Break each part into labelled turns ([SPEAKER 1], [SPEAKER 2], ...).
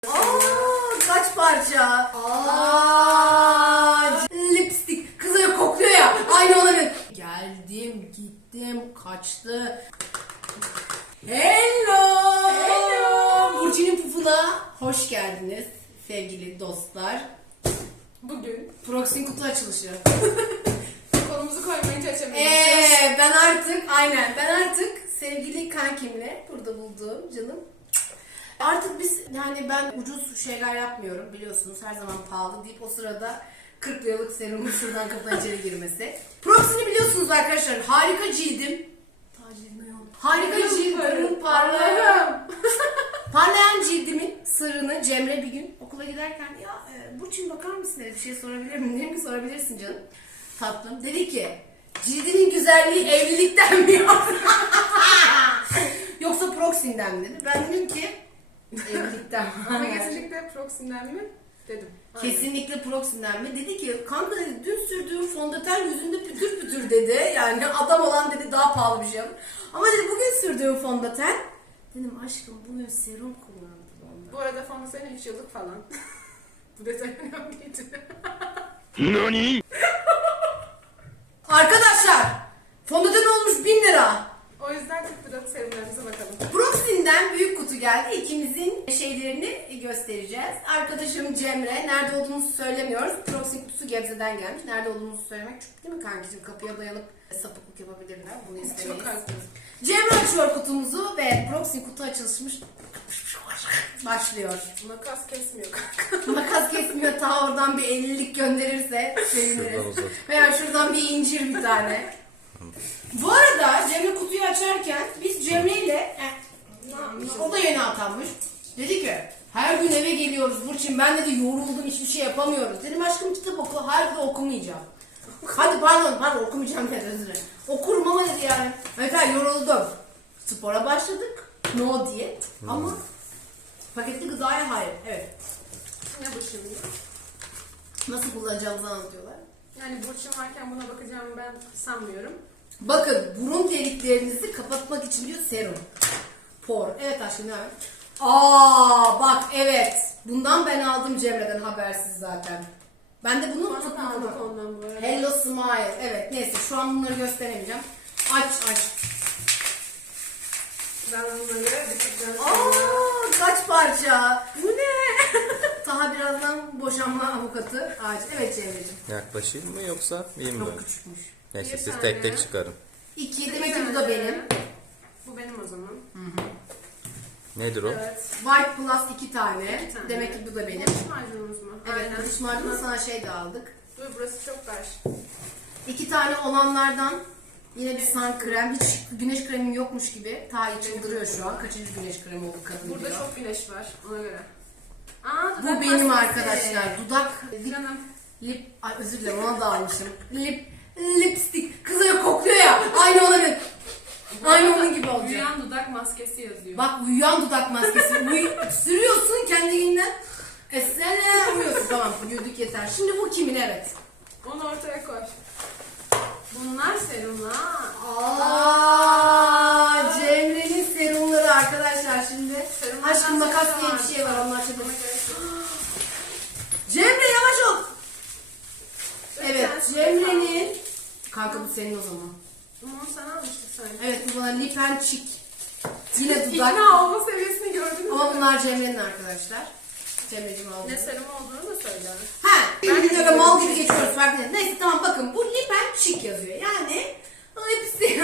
[SPEAKER 1] Kaç parça? Lipstick. Kız öyle kokluyor ya. Aynı olabilir. Geldim, gittim, kaçtı. Hello. Burcu'nun pufuna hoş geldiniz sevgili dostlar.
[SPEAKER 2] Bugün
[SPEAKER 1] Proxy'nin kutu açılışı.
[SPEAKER 2] kolumuzu koymayınca açamıyoruz.
[SPEAKER 1] Ben artık sevgili kankimle burada bulduğum canım. Artık biz ben ucuz şeyler yapmıyorum biliyorsunuz, her zaman pahalı deyip o sırada 40 liralık serumun şuradan kapıdan içeri girmesi. Proxy'ni biliyorsunuz arkadaşlar, harika cildim. Harika cildimin parlayan cildimin sırrını Cemre bir gün okula giderken Burçin bakar mısın dedi, bir şey sorabilir miyim? Dedim ki sorabilirsin canım tatlım. Dedi ki cildinin güzelliği evlilikten mi yoksa Proxy'nden mi dedi. Ben dedim ki evlilikten.
[SPEAKER 2] Ama kesinlikle Proxy'nden mi? Dedim.
[SPEAKER 1] Kesinlikle Proxy'den mi? Dedi ki kanka dedi, dün sürdüğüm fondöten yüzünde pütür pütür dedi. Yani adam olan dedi daha pahalı bir şey. Ama dedi bugün sürdüğüm fondöten. Dedim aşkım bugün serum kullandım ondan.
[SPEAKER 2] Bu arada fondöten 3 yıllık falan. Bu detay önemliydi.
[SPEAKER 3] NANI?
[SPEAKER 1] Arkadaşlar fondöten olmuş 1000 lira.
[SPEAKER 2] O yüzden 40 liralık serumlarımıza bakalım.
[SPEAKER 1] Proxy'den büyük kutu geldi. İkimizin şeylerini göstereceğiz. Arkadaşım Cemre, nerede olduğumuzu söylemiyoruz. Proxy kutusu Gebze'den gelmiş. Nerede olduğumuzu söylemek çok değil mi kankicim? Kapıya dayanıp sapıklık yapabilirler. Bunu istemeyiz.
[SPEAKER 2] Çok haklı.
[SPEAKER 1] Cemre açıyor kutumuzu ve Proxy kutu açılmış başlıyor.
[SPEAKER 2] Makas kesmiyor kanka.
[SPEAKER 1] Makas kesmiyor, ta oradan bir 50'lik gönderirse seviniriz. Veya şuradan bir incir bir tane. Bu arada Cemre kutuyu açarken biz Cemre ile o da yeni atanmış. Dedi ki her gün eve geliyoruz Burçin, ben dedi yoruldum, hiçbir şey yapamıyoruz. Dedim aşkım kitap oku. Hayır dedi okumayacağım. Hadi pardon okumayacağım dedi, özür dilerim. Okurum ama dedi yani. Evet yoruldum. Spora başladık. No diyet ama paketli gıdaya hayır. Evet.
[SPEAKER 2] Ne bu şimdi?
[SPEAKER 1] Nasıl kullanacağımızı anlatıyorlar.
[SPEAKER 2] Yani Burçin varken buna bakacağımı ben sanmıyorum.
[SPEAKER 1] Bakın burun deliklerinizi kapatmak için diyor serum. Por. Evet aşkım ne var? Bak evet. Bundan ben aldım Cemre'den habersiz zaten. Ben de bunu
[SPEAKER 2] Bana da aldık ondan bu arada.
[SPEAKER 1] Hello Smile. Evet neyse şu an bunları gösteremeyeceğim. Aç.
[SPEAKER 2] Ben bunları bitireceğim.
[SPEAKER 1] Kaç parça.
[SPEAKER 2] Bu ne?
[SPEAKER 1] Daha birazdan boşanma avukatı ağacı. Evet Cemre'ciğim.
[SPEAKER 3] Yaklaşayım mı yoksa iyi mi?
[SPEAKER 1] Çok küçükmüş.
[SPEAKER 3] Neyse
[SPEAKER 2] Bir
[SPEAKER 3] siz
[SPEAKER 2] tane.
[SPEAKER 3] tek tek çıkarın.
[SPEAKER 1] 2 demek ki bu da benim.
[SPEAKER 2] Bu benim o zaman.
[SPEAKER 3] Nedir o?
[SPEAKER 2] Evet.
[SPEAKER 1] White Plus 2 tane.
[SPEAKER 2] İki tane.
[SPEAKER 1] Demek ki bu da benim.
[SPEAKER 2] Diş macunumuz mu?
[SPEAKER 1] Evet
[SPEAKER 2] Aynen.
[SPEAKER 1] diş macunu sana şey de aldık.
[SPEAKER 2] Dur burası çok dar.
[SPEAKER 1] 2 tane olanlardan yine bir sun krem. Hiç güneş kremim yokmuş gibi. Ta içim duruyor şu an. Kaçıncı güneş kremi oldu kadın
[SPEAKER 2] Burada
[SPEAKER 1] diyor.
[SPEAKER 2] çok güneş var ona göre.
[SPEAKER 1] Bu benim
[SPEAKER 2] maskesi.
[SPEAKER 1] arkadaşlar. Dudak,
[SPEAKER 2] Canım.
[SPEAKER 1] özür dilerim ona da almışım. Lipstick. Kız öyle kokluyor ya. Aynı olabilir. Aynı onun gibi olacak.
[SPEAKER 2] Uyuyan dudak maskesi yazıyor.
[SPEAKER 1] Bak uyuyan dudak maskesi. Sürüyorsun kendiliğinden. Sen uyuyorsun. Tamam güldük yeter. Şimdi bu kimin evet.
[SPEAKER 2] Onu ortaya koy. Bunlar serumlar.
[SPEAKER 1] Cemre'nin serumları arkadaşlar şimdi.
[SPEAKER 2] Serumlardan
[SPEAKER 1] Aşkım makas
[SPEAKER 2] sonra
[SPEAKER 1] diye bir şey var, onlar çok.
[SPEAKER 2] Buna gerek yok.
[SPEAKER 1] Cemre yavaş ol. Evet
[SPEAKER 2] Sen-
[SPEAKER 1] Cemre'nin. Kanka bu senin o zaman.
[SPEAKER 2] Bunu sana almıştık sanki.
[SPEAKER 1] Evet bu bana lip and cheek. Yine dudak.
[SPEAKER 2] İkna olma seviyesini gördünüz mü?
[SPEAKER 1] Ama bunlar Cemre'nin arkadaşlar. Cemre'cim aldı.
[SPEAKER 2] Ne serum olduğunu da söyle.
[SPEAKER 1] Bir gün öyle mal gibi geçiyoruz fark edin. Neyse tamam bakın bu lip and cheek yazıyor. Yani hepsi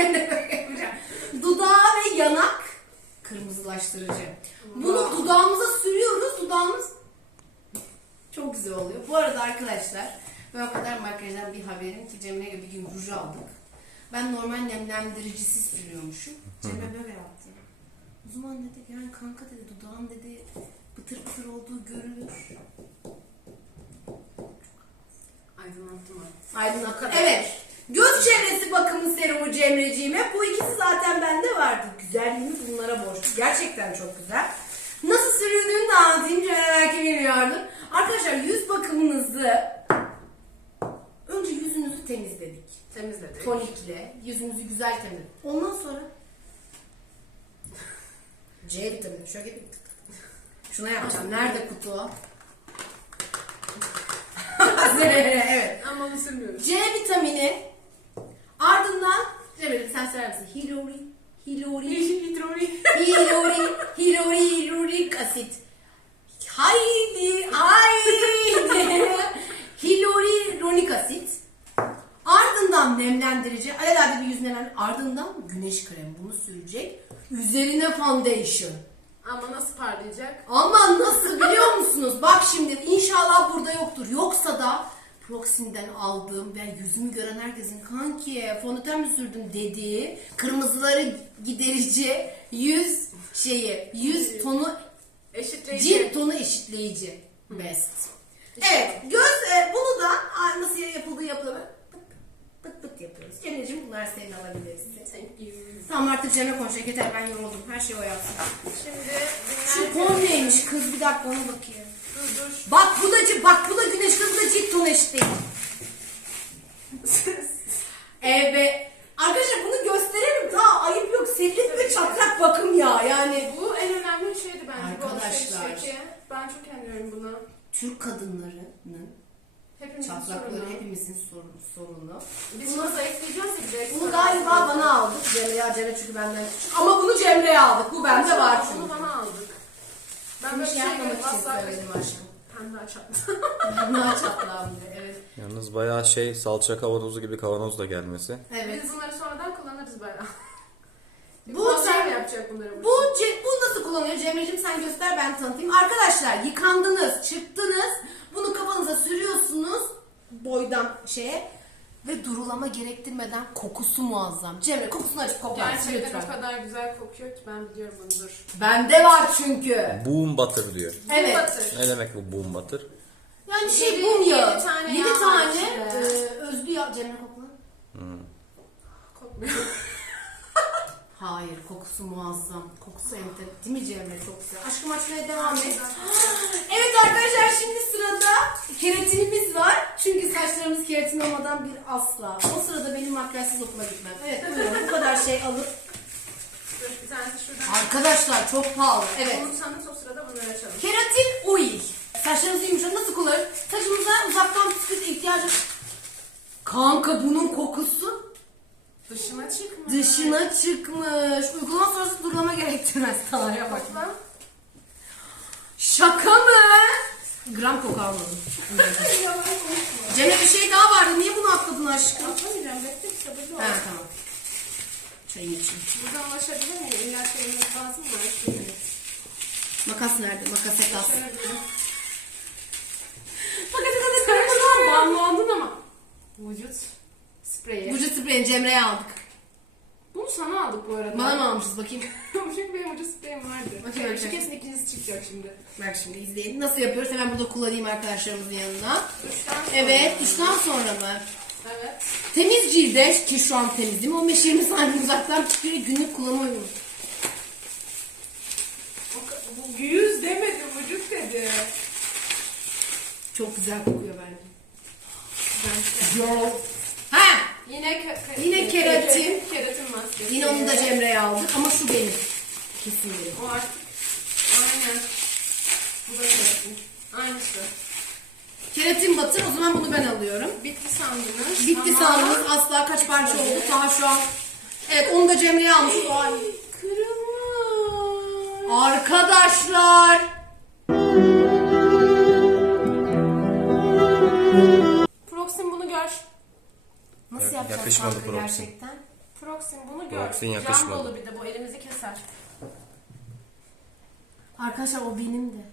[SPEAKER 1] dudağı ve yanak kırmızılaştırıcı. Bunu dudağımıza sürüyoruz. Dudağımız çok güzel oluyor. Bu arada arkadaşlar ben o kadar makyajdan bir haberim ki Cemre'yle bir gün ruj aldık. Ben normal nemlendiricisiz sürüyormuşum. Cemre böyle yaptı. O zaman dedi yani kanka dedi dudağın dedi pıtır pıtır olduğu görülür.
[SPEAKER 2] Aydınlattım abi.
[SPEAKER 1] Aydınlatma. Evet. Göz çevresi bakımı serumu Cemreciğime. Bu ikisi zaten bende vardı. Güzelliğimiz bunlara borçlu. Gerçekten çok güzel. Nasıl sürüldüğünü de anlatayım. Cemre belki bilmiyordum. Arkadaşlar yüz bakımınızı önce yüzünüzü temizledik.
[SPEAKER 2] Temizledik.
[SPEAKER 1] Tonikle. Yüzünüzü güzel temizledik. Ondan sonra C vitamini. Şöyle bir Şuna yapacağım. Nerede kutu? Evet.
[SPEAKER 2] Ama onu sürmüyoruz.
[SPEAKER 1] C vitamini. Ardından Cemre'cim sen söyler misin? Hyaluronik asit. Haydi. Hyaluronik asit. Ardından nemlendirici. Alelade bir yüz nemlendirici. Ardından güneş kremi. Bunu sürecek. Üzerine foundation.
[SPEAKER 2] Ama nasıl parlayacak?
[SPEAKER 1] Aman nasıl biliyor musunuz? Bak şimdi inşallah burada yoktur. Yoksa da Proxim'den aldığım ve yüzümü gören herkesin kanki fondöten mi sürdün dediği kırmızıları giderici yüz tonu
[SPEAKER 2] Eşitleyici.
[SPEAKER 1] cilt tonu eşitleyici best. Evet bunu da nasıl yapıldığı yapılır. Pıt pıt yapıyoruz. Cemre'cim bunlar senin alabilirsin.
[SPEAKER 2] Thank you.
[SPEAKER 1] Tamam artık Cemre konuşacak yeter ben yoruldum. Her şey o yapsın.
[SPEAKER 2] Şimdi
[SPEAKER 1] Şu konu neymiş kız bir dakika ona bakayım.
[SPEAKER 2] Dur.
[SPEAKER 1] Bak bu da güneş kız bu da cilt tonu eşitleyici. Evet. Arkadaşlar bunu gösterelim. Daha ayıp yok. Selülit ve çatlak bakım ya. Yani
[SPEAKER 2] Bu en önemli şeydi bence.
[SPEAKER 1] Arkadaşlar.
[SPEAKER 2] Bu alışverişteki. Ben çok inanıyorum buna.
[SPEAKER 1] Türk kadınlarının
[SPEAKER 2] Hepimizin
[SPEAKER 1] çatlakları
[SPEAKER 2] sorunu.
[SPEAKER 1] hepimizin sorunu.
[SPEAKER 2] Biz bunu zayıflayacağız ya bir de.
[SPEAKER 1] Bunu galiba bana aldık. Cemre çünkü benden küçük. Ama bunu Cemre'ye aldık. Bu bende var çünkü.
[SPEAKER 2] Bunu bana aldık. Ben
[SPEAKER 1] Bunu
[SPEAKER 2] böyle
[SPEAKER 1] şey yapmamak için
[SPEAKER 2] asla
[SPEAKER 1] söyledim aşkım.
[SPEAKER 2] pembe açalım.
[SPEAKER 1] Bunlar çatlağım diye. Evet.
[SPEAKER 3] Yalnız bayağı salça kavanozu gibi kavanoz da gelmesi.
[SPEAKER 1] Evet.
[SPEAKER 2] Biz bunları sonradan kullanırız bayağı.
[SPEAKER 1] Bu
[SPEAKER 2] Konserve yapacak bunları.
[SPEAKER 1] Bu nasıl kullanılıyor Cemre'cim sen göster ben tanıtayım. Arkadaşlar yıkandınız, çıktınız. Bunu kafanıza sürüyorsunuz boydan ve durulama gerektirmeden kokusu muazzam. Cemre kokusunu açıp kokar mısın
[SPEAKER 2] Gerçekten
[SPEAKER 1] lütfen?
[SPEAKER 2] o kadar güzel kokuyor ki ben biliyorum bunu dur.
[SPEAKER 1] Bende var çünkü.
[SPEAKER 3] Boom butter diyor.
[SPEAKER 1] Evet.
[SPEAKER 2] Batır.
[SPEAKER 3] Ne demek bu boom butter?
[SPEAKER 1] Yani
[SPEAKER 2] Yedi-
[SPEAKER 1] bum yağı.
[SPEAKER 2] 7 tane
[SPEAKER 1] 7
[SPEAKER 2] yağ var
[SPEAKER 1] tane
[SPEAKER 2] içinde.
[SPEAKER 1] özlü yağ. Cemre kokla.
[SPEAKER 2] Kokmuyor.
[SPEAKER 1] Hayır kokusu muazzam. Kokusu değil mi Cemre çok güzel. Aşkım açmaya devam et. Evet arkadaşlar şimdi sırada keratinimiz var. Çünkü saçlarımız keratin olmadan bir asla. O sırada benim makyajsız okula gitmem. Evet buyurun bu kadar şey alıp.
[SPEAKER 2] Dur bir tanesi şuradan.
[SPEAKER 1] Arkadaşlar çok pahalı. Evet.
[SPEAKER 2] Unutsanız o sırada bunları açalım.
[SPEAKER 1] Keratin oil. Saçlarınızı yumuşatın nasıl kullanır? Saçımıza uzaktan püskürt ihtiyacı. Kanka bunun kokusu
[SPEAKER 2] Dışına çıkma.
[SPEAKER 1] dışına çıkmış. Uygulama sonrası durulama gerektirmez. Tanrı'ya bak.
[SPEAKER 2] Kokla.
[SPEAKER 1] Şaka mı? Gram koku almadım. Cemre bir şey daha vardı. Niye bunu atladın aşkım?
[SPEAKER 2] Atamayacağım. Bekle sabırlı ol.
[SPEAKER 1] Ha tamam. Çayın için.
[SPEAKER 2] Buradan ulaşabilir miyim? İlla şeyimiz lazım mı?
[SPEAKER 1] Makas nerede? Makas etas.
[SPEAKER 2] Şöyle bir.
[SPEAKER 1] Makas etas.
[SPEAKER 2] Sen banlandın ama. Vücut spreyi.
[SPEAKER 1] Vücut spreyini Cemre'ye aldık.
[SPEAKER 2] Bunu sana aldık bu arada.
[SPEAKER 1] Bana mı almışız bakayım?
[SPEAKER 2] Çünkü benim vücut spreyim vardı.
[SPEAKER 1] Bakayım,
[SPEAKER 2] Şu
[SPEAKER 1] bakayım.
[SPEAKER 2] kesin ikincisi çıkacak şimdi.
[SPEAKER 1] Bak şimdi izleyin. Nasıl yapıyoruz? Hemen burada kullanayım arkadaşlarımızın yanına.
[SPEAKER 2] Duştan sonra.
[SPEAKER 1] Evet. Duştan sonra mı?
[SPEAKER 2] Evet.
[SPEAKER 1] Temiz cilde ki şu an temizim. 15-20 saniye uzaktan çıkıyor. Günlük kullanma uygun.
[SPEAKER 2] Bu yüz demedi, vücut dedi.
[SPEAKER 1] Çok güzel kokuyor bence.
[SPEAKER 2] Ben
[SPEAKER 1] Ha!
[SPEAKER 2] Yine
[SPEAKER 1] keratin.
[SPEAKER 2] Keratin maskesi.
[SPEAKER 1] Yine onu da Cemre'ye aldık ama şu benim. Kesin benim.
[SPEAKER 2] O artık. Aynen. Bu da keratin. Aynısı.
[SPEAKER 1] Keratin batır o zaman bunu ben alıyorum.
[SPEAKER 2] Bitti sandınız.
[SPEAKER 1] Bitti
[SPEAKER 2] Ama-
[SPEAKER 1] sandınız asla kaç parça oldu daha şu an. Evet onu da Cemre'ye almış. Vay.
[SPEAKER 2] Kırılmış.
[SPEAKER 1] Arkadaşlar.
[SPEAKER 2] Proxim bunu gör.
[SPEAKER 1] Nasıl yapacağız
[SPEAKER 3] Yakışmadı
[SPEAKER 1] kanka
[SPEAKER 3] Proxim.
[SPEAKER 1] gerçekten?
[SPEAKER 2] Proxim bunu gör.
[SPEAKER 3] Proxim
[SPEAKER 2] Cam
[SPEAKER 3] yakışmadı.
[SPEAKER 2] dolu bir de bu elimizi keser.
[SPEAKER 1] Arkadaşlar o benim de.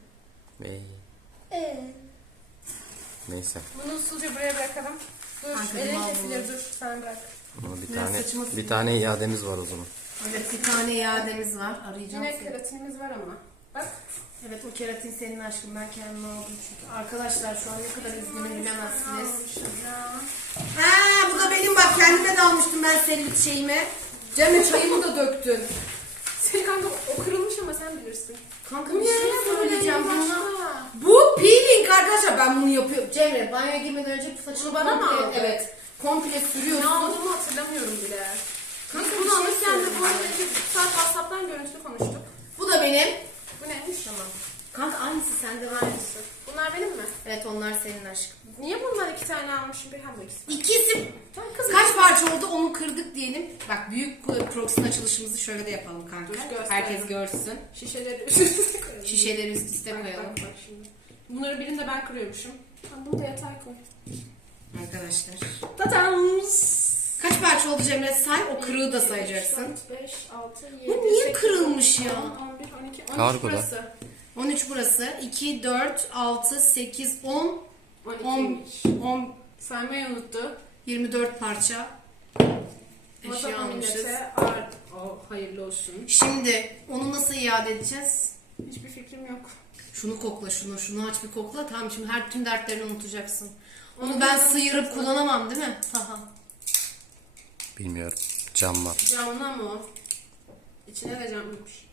[SPEAKER 3] Neyse.
[SPEAKER 2] Bunu usulca buraya bırakalım. Dur,
[SPEAKER 1] Kanka,
[SPEAKER 2] elin
[SPEAKER 1] mal
[SPEAKER 2] kesilir dur. Sen bırak.
[SPEAKER 3] Ama
[SPEAKER 1] Biraz saçımı
[SPEAKER 3] bir tane iademiz var o zaman.
[SPEAKER 1] Evet bir tane iademiz var. Arayacağım
[SPEAKER 2] Yine
[SPEAKER 1] seni.
[SPEAKER 2] keratinimiz var ama. Bak.
[SPEAKER 1] Evet o keratin senin aşkın. Ben kendime aldım çünkü. Arkadaşlar şu an ne kadar üzgünüm bilemezsiniz.
[SPEAKER 2] Almışım ya.
[SPEAKER 1] Ha bu da benim bak kendime de almıştım ben selülit şeyime. Cemre çayımı da döktün.
[SPEAKER 2] Senin kanka o kırılmış ama sen bilirsin.
[SPEAKER 1] Kanka bir şey söyleyeceğim
[SPEAKER 2] Başka.
[SPEAKER 1] buna. Bu peeling arkadaşlar ben bunu yapıyorum. Cemre banyoya girmeden önce saçını
[SPEAKER 2] Bunu bana mı
[SPEAKER 1] komple-
[SPEAKER 2] aldın?
[SPEAKER 1] Evet. Komple
[SPEAKER 2] Ne
[SPEAKER 1] sürüyorsun.
[SPEAKER 2] olduğumu hatırlamıyorum bile.
[SPEAKER 1] Kanka
[SPEAKER 2] Biz
[SPEAKER 1] bir
[SPEAKER 2] bunu
[SPEAKER 1] şey
[SPEAKER 2] alırken de bu
[SPEAKER 1] söyleyeceğim.
[SPEAKER 2] arada 2 saat WhatsApp'tan görüntülü konuştuk.
[SPEAKER 1] Bu da benim.
[SPEAKER 2] Bu neymiş?
[SPEAKER 1] Tamam. Kanka aynısı sende var.
[SPEAKER 2] Aynısı. Bunlar benim mi?
[SPEAKER 1] Evet onlar senin aşkım.
[SPEAKER 2] Niye bundan 2 tane almışım? Bir hem de ikisi.
[SPEAKER 1] İkisi.
[SPEAKER 2] Tamam kızım.
[SPEAKER 1] Kaç parça oldu onu kırdık diyelim. Bak büyük Crocs'un açılışımızı şöyle de yapalım kanka.
[SPEAKER 2] Dur, göster.
[SPEAKER 1] Herkes görsün.
[SPEAKER 2] Şişeleri üst üste koyalım.
[SPEAKER 1] Şişeleri üst üste
[SPEAKER 2] Bak,
[SPEAKER 1] koyalım.
[SPEAKER 2] bak şimdi. Bunları birinde ben kırıyormuşum. Tamam bunu da yatağa koy.
[SPEAKER 1] Arkadaşlar.
[SPEAKER 2] Tatams.
[SPEAKER 1] Kaç parça oldu Cemre say o kırığı da sayacaksın.
[SPEAKER 2] 4, 5, 6, 7,
[SPEAKER 1] Bu niye kırılmış ya?
[SPEAKER 2] 10, 11, 12, 13
[SPEAKER 3] Kargoda.
[SPEAKER 2] burası.
[SPEAKER 1] 13 burası. 2, 4, 6, 8, 10,
[SPEAKER 2] 12'ymiş.
[SPEAKER 1] 10,
[SPEAKER 2] Saymayı unuttu. 24
[SPEAKER 1] parça eşya
[SPEAKER 2] Masada
[SPEAKER 1] almışız.
[SPEAKER 2] millete hayırlı olsun.
[SPEAKER 1] Şimdi onu nasıl iade edeceğiz?
[SPEAKER 2] Hiçbir fikrim yok.
[SPEAKER 1] Şunu kokla şunu aç bir kokla. Tamam şimdi tüm dertlerini unutacaksın. Onu
[SPEAKER 2] Onu
[SPEAKER 1] ben
[SPEAKER 2] ben
[SPEAKER 1] sıyırıp kullanamam değil mi? Haha.
[SPEAKER 3] Bilmiyorum. Cam var.
[SPEAKER 2] Camına mı o? İçine de cammış.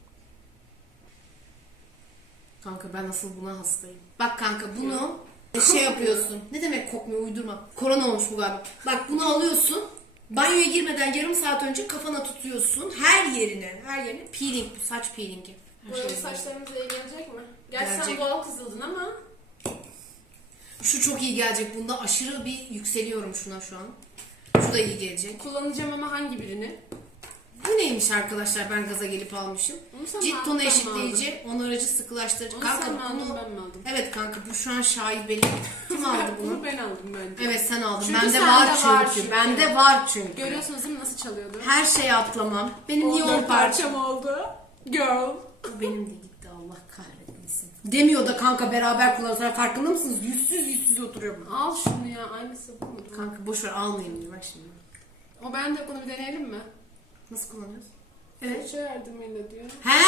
[SPEAKER 1] Kanka ben asıl buna hastayım. Bak kanka bunu şey yapıyorsun. Ne demek kokmuyor uydurma. Korona olmuş bu galiba. Bak bunu alıyorsun. Banyoya girmeden yarım saat önce kafana tutuyorsun. Her yerine peeling bu saç peelingi. Her
[SPEAKER 2] Böyle
[SPEAKER 1] şey
[SPEAKER 2] saçlarımızla ilgilenecek mi? Gerçi sen
[SPEAKER 1] Gelecek.
[SPEAKER 2] doğal kızıldın ama.
[SPEAKER 1] Şu çok iyi gelecek bunda. Aşırı bir yükseliyorum şuna şu an. Şu da iyi gelecek.
[SPEAKER 2] Kullanacağım ama hangi birini?
[SPEAKER 1] Bu neymiş arkadaşlar ben gaza gelip almışım.
[SPEAKER 2] Onu sen mi
[SPEAKER 1] Cilt
[SPEAKER 2] aldın,
[SPEAKER 1] tonu
[SPEAKER 2] ben mi
[SPEAKER 1] eşitleyici, onarıcı, sıkılaştırıcı.
[SPEAKER 2] Onu
[SPEAKER 1] Kanka
[SPEAKER 2] sen mi aldın
[SPEAKER 1] bunu...
[SPEAKER 2] ben mi aldım?
[SPEAKER 1] Evet kanka bu şu an şaibeli. Kim aldı bunu?
[SPEAKER 2] Ben aldım bence.
[SPEAKER 1] Evet sen aldın.
[SPEAKER 2] Çünkü
[SPEAKER 1] Bende
[SPEAKER 2] sende
[SPEAKER 1] var
[SPEAKER 2] var
[SPEAKER 1] çünkü.
[SPEAKER 2] çünkü.
[SPEAKER 1] Bende var çünkü.
[SPEAKER 2] Görüyorsunuz değil mi nasıl çalıyordu?
[SPEAKER 1] Her şeyi atlamam. Benim niye 10
[SPEAKER 2] 14
[SPEAKER 1] parça?
[SPEAKER 2] parçam oldu. Girl.
[SPEAKER 1] Bu benim de gitti Allah kahretmesin. Demiyor da kanka beraber kullanırlar. Farkında mısınız? Yüzsüz oturuyor bu.
[SPEAKER 2] Al şunu ya. Aynısı bu mu?
[SPEAKER 1] Kanka boş ver almayayım diyor bak şimdi.
[SPEAKER 2] O ben de bunu bir deneyelim mi?
[SPEAKER 1] Nasıl kullanıyoruz? Evet.
[SPEAKER 2] Fırça yardımıyla diyor.
[SPEAKER 1] He!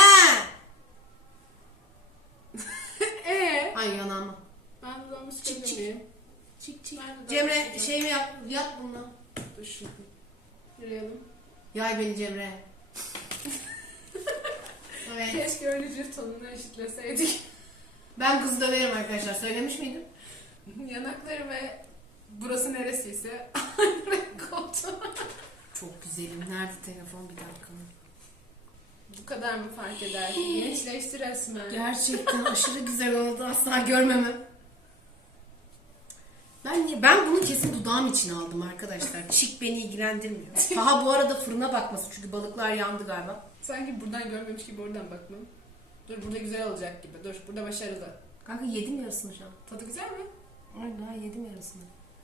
[SPEAKER 1] Ay yanağıma.
[SPEAKER 2] Ben de daha
[SPEAKER 1] Çık,
[SPEAKER 2] sıkabilir
[SPEAKER 1] çık.
[SPEAKER 2] miyim?
[SPEAKER 1] Çık çık.
[SPEAKER 2] Ben de daha
[SPEAKER 1] Cemre
[SPEAKER 2] sıkabilirim.
[SPEAKER 1] şey mi yap bununla.
[SPEAKER 2] Dur şimdi. Yürüyelim.
[SPEAKER 1] Yay beni Cemre. Evet.
[SPEAKER 2] Keşke öyle cilt tonunu eşitleseydik.
[SPEAKER 1] Ben kız döverim arkadaşlar. Söylemiş miydim?
[SPEAKER 2] Yanakları ve burası neresiyse aynı renk oldu.
[SPEAKER 1] Çok güzelim. Nerede telefon bir dakika.
[SPEAKER 2] Bu kadar mı fark eder? Gençleşti resmen.
[SPEAKER 1] Gerçekten aşırı güzel oldu. Asla görmemem. Ben bunu kesin dudağım için aldım arkadaşlar. Çik beni ilgilendirmiyor. Daha bu arada fırına bakması çünkü balıklar yandı galiba.
[SPEAKER 2] Sanki buradan görmemiş gibi oradan bakmam. Dur burada güzel olacak gibi. Dur burada başarılı.
[SPEAKER 1] Kanka yedim yarısını şu an.
[SPEAKER 2] Tadı güzel mi?
[SPEAKER 1] Ay daha yedim yarısını.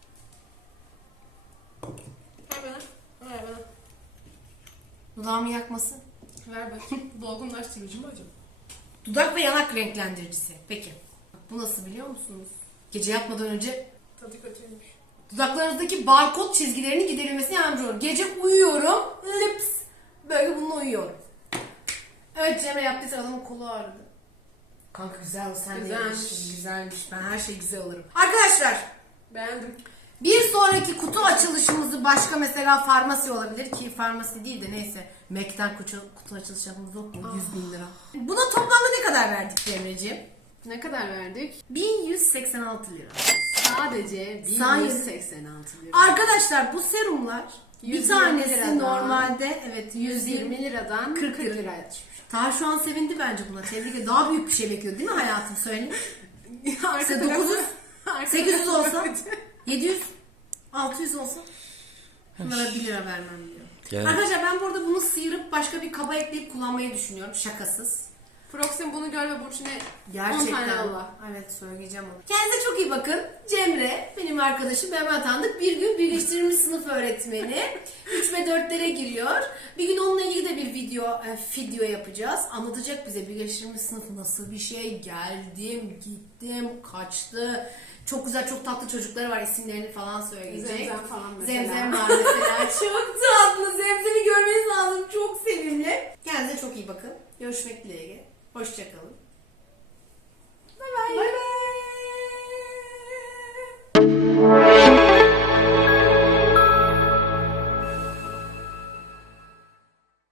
[SPEAKER 2] Ver bana. Ver bana.
[SPEAKER 1] Dudağımı yakması.
[SPEAKER 2] Ver bakayım. Dolgunlaştırıcı mı acaba?
[SPEAKER 1] Dudak ve yanak renklendiricisi. Peki. Bu nasıl biliyor musunuz? Gece yatmadan önce
[SPEAKER 2] Tadı kötüymüş.
[SPEAKER 1] dudaklarınızdaki barkod çizgilerinin giderilmesine yardımcı olur. Gece uyuyorum. Lips. Böyle bununla uyuyorum. Evet Cemre yaptıysa adamın kolu ağrıdı. Kanka güzel sen
[SPEAKER 2] Güzelmiş.
[SPEAKER 1] de yapmışsın. Güzelmiş. Ben her şey güzel alırım. Arkadaşlar
[SPEAKER 2] Beğendim.
[SPEAKER 1] bir sonraki kutu açılışımızı başka mesela farmasi olabilir ki farmasi değil de neyse. Mac'ten kutu açılış yapmamız yok mu? 100.000 lira. Buna toplamda ne kadar verdik Cemre'ciğim?
[SPEAKER 2] Ne kadar verdik?
[SPEAKER 1] 1186 lira.
[SPEAKER 2] Sadece
[SPEAKER 1] Sadece
[SPEAKER 2] 1186 lira.
[SPEAKER 1] Arkadaşlar bu serumlar bir
[SPEAKER 2] 120
[SPEAKER 1] tanesi
[SPEAKER 2] liradan.
[SPEAKER 1] normalde evet
[SPEAKER 2] 120 liradan
[SPEAKER 1] 40
[SPEAKER 2] 40
[SPEAKER 1] lira.
[SPEAKER 2] liraya düşmüş.
[SPEAKER 1] Daha şu an sevindi bence buna. Tebrik ederim. Daha büyük bir şey bekliyor değil mi hayatım söyle.
[SPEAKER 2] Arka
[SPEAKER 1] İşte
[SPEAKER 2] tarafı-
[SPEAKER 1] 900,
[SPEAKER 2] arka
[SPEAKER 1] 800
[SPEAKER 2] tarafı-
[SPEAKER 1] olsa 700, 600 olsa bunlara 1 lira vermem diyor.
[SPEAKER 3] Yani
[SPEAKER 1] Arkadaşlar ben burada bunu sıyırıp başka bir kaba ekleyip kullanmayı düşünüyorum. Şakasız.
[SPEAKER 2] Proxim bunu gör ve Burçin'e 10
[SPEAKER 1] Gerçekten.
[SPEAKER 2] tane yolla.
[SPEAKER 1] Evet söyleyeceğim onu. Kendinize çok iyi bakın. Cemre benim arkadaşım. Beraber tanıdık. Bir gün birleştirilmiş sınıf öğretmeni. 3 ve 4'lere giriyor. Bir gün onunla ilgili de bir video yapacağız. Anlatacak bize birleştirilmiş sınıf nasıl bir şey. Geldim, gittim, kaçtı. Çok güzel, çok tatlı çocukları var. İsimlerini falan söyleyecek.
[SPEAKER 2] Zemzem falan mesela.
[SPEAKER 1] Zemzem var mesela. Çok tatlı. Zemzem'i görmeniz lazım. Çok sevimli. Kendinize çok iyi bakın. Görüşmek dileğiyle. Hoşçakalın.